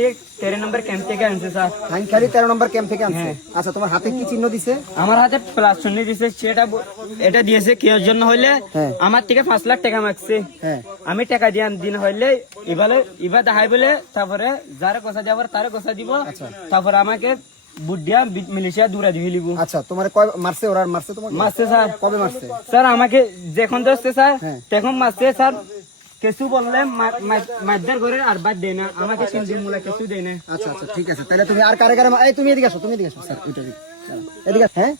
13 নম্বর camp থেকে আনছে sir. খালি 13 নম্বর ক্যাম্প থেকে আনছে। আচ্ছা, তোমার হাতে কি চিহ্ন দিছে? আমার হাতে প্লাস শূন্য দিয়েছে, সেটা এটা দিয়েছে কি এর জন্য হইলে আমার থেকে 5 লাখ টাকা মাগছে। আমি টাকা দিয়ে দিন হইলে এবার দেখাই বলে তারপরে যারা কথা যাবার তারা কথা দিব, তারপরে আমাকে বুদ্ধিয়া মিলিশিয়া দূরে দিয়ে লিব। আচ্ছা, তোমার কয় মারছে? ওরা মারছে তোমাকে? মারছে স্যার। কবে মারছে? স্যার আমাকে যখন ধরছে স্যার তখন মারছে স্যার। কিছু বললে মারদার করে আর বাদ দেয় না, আমাকে 3 দিন মূলা কিছু দেয় না। আচ্ছা আচ্ছা, ঠিক আছে। তাহলে তুমি আর কারে কারে এই তুমি এদিকে আসো, স্যার ওইটা দিকে এদিকে। হ্যাঁ,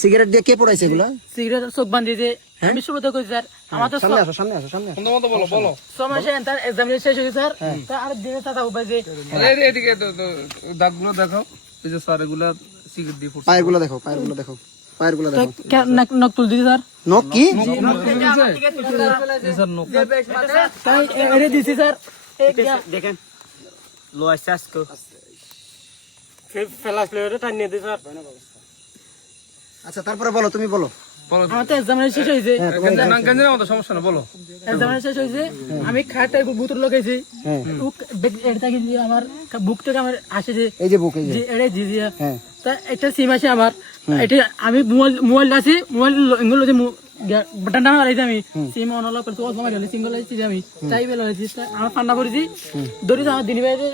সিগারেট দিয়ে কে পড়াইছে এগুলা? সিগারেট চোখ বান্ধিয়ে আমি শুরুতে কইছি স্যার, আমার তো সামনে আসো, সামনে আসো, সামনে আসো। বলো। সমস্যা তার এক্সামিনেশন শেষ হয়েছে স্যার, তার আর দিনে তাতা উপায় যে এদিকে দাগগুলো দেখো, এই যে স্যার এগুলা সিগারেট দিয়ে পড়ছে। পায়েরগুলো দেখো, পায়েরগুলো দেখো, পায়েরগুলো দেখো। নখ তুল দিছি স্যার। নখ কি? স্যার নখ তাই এরে দিছি স্যার। দেখেন লো আসছে আজকে ফেলাস প্লেয়ারে টান নিয়ে দিছি স্যার। আচ্ছা, তারপরে বলো, তুমি বলো। আমার তো এক্সামিনেশন শেষ হয়েছে, গাঞ্জনের মতো সমস্যা না, বলো। এক্সামিনেশন শেষ হয়েছে, আমি খাটে বুতর লাগাইছি, এটা কি আমার বুক থেকে আমার আসে যে এই যে বুক, এই যে এড়ে দিয়ে তা একটা সিম আছে আমার, এটা আমি মোবাইল আছে, মোবাইল এগুলো যে বাটনটা মারাইছি আমি, সিম অন হলো তো সময় গেল সিঙ্গল আছে আমি তাই বেলা হয়েছে, আমার ঠান্ডা করেছি ধরেছি আমার দিনী বাইরে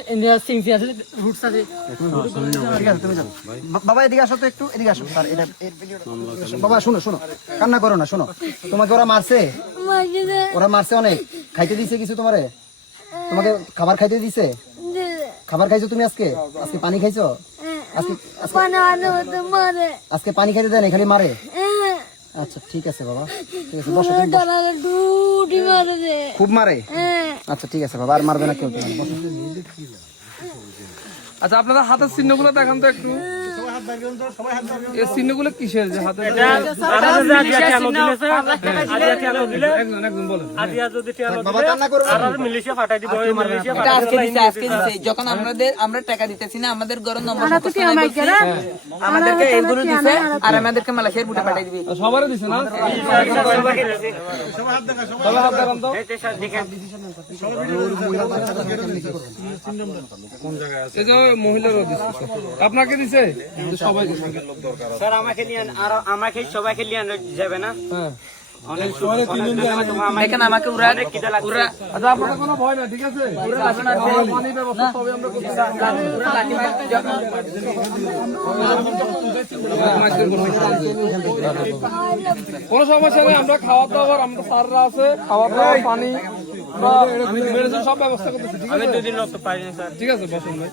সিং আছে রুটস আছে। ঠিক আছে, তুমি যাও। বাবা এদিকে আসো তো একটু, এদিকে আসো স্যার। এটা বাবা শোনো, শোনো, কান্না করো না, শোনো। তোমাকে ওরা মারছে? ওরা মারছে অনেক? খাইতে দিছে কিছু তোমারে? তোমাকে খাবার খাইতে দিছে? খাবার খাইছো তুমি আজকে? আজকে পানি খাইছো? আজকে পানি খাইতে দেয় না, খালি মারে? আচ্ছা, ঠিক আছে বাবা, ঠিক আছে, বসো তুমি বসো। খুব মারে? আচ্ছা, ঠিক আছে বাবা, আর মারবে না কেউ। বসো। আচ্ছা, আপনাদের হাতের চিহ্নগুলো দেখান তো একটু। এই চিহ্নগুলো কিসের যে হাতে? বাবা কান্না করো না। যখন আমরা টাকা দিতেছি না, আমাদের ঘরের নম্বর আমাদেরকে এগুলো দিছে আর আমাদেরকে মালয়েশিয়ার বুটে পাঠাই দিবি। সবারই দিছে না? সবাই হাত দেখান তো। এই যে মহিলারও দিছে, আপনাকে দিছে? সবাই দিছে স্যার। আমাকে নিয়ে আর আমাকে সবাইকে নিয়ে যাবে না? দেখেন আমাকে ওরা আচ্ছা, আপনাদের কোনো ভয় না, ঠিক আছে? পানি ব্যবস্থা সবই আমরা করছি। কোনো সমস্যা নেই, আমরা খাওয়া দাওয়ার আমাদের স্যাররা আছে, খাওয়া দাওয়া পানি সব ব্যবস্থা করতেছি, ঠিক আছে? আমি 2 দিন রক্ত পাইনি স্যার। ঠিক আছে, বসুন ভাই।